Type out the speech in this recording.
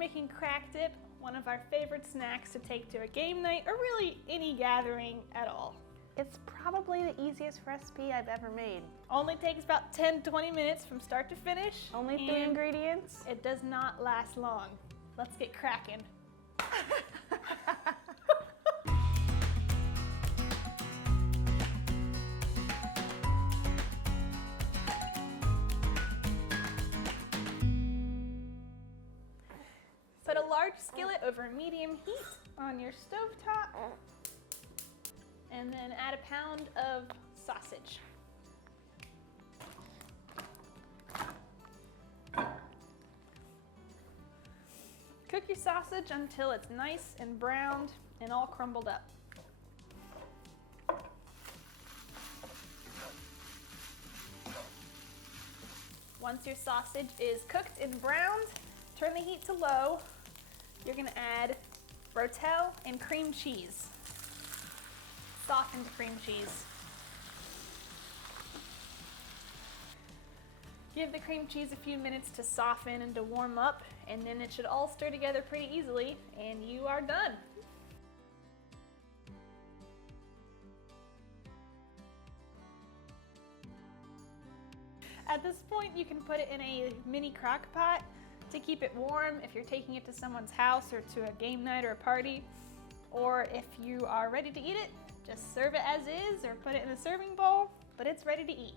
making crack dip, one of our favorite snacks to take to a game night or really any gathering at all. It's probably the easiest recipe I've ever made. Only takes about 10-20 minutes from start to finish. Only 3 ingredients. It does not last long. Let's get cracking. Put a large skillet over medium heat on your stovetop, and then add a pound of sausage. Cook your sausage until it's nice and browned and all crumbled up. Once your sausage is cooked and browned, turn the heat to low. You're gonna add Rotel and cream cheese, softened cream cheese. Give the cream cheese a few minutes to soften and to warm up, and then it should all stir together pretty easily, and you are done. At this point, you can put it in a mini crock pot to keep it warm if you're taking it to someone's house or to a game night or a party. Or if you are ready to eat it, just serve it as is or put it in a serving bowl, but it's ready to eat.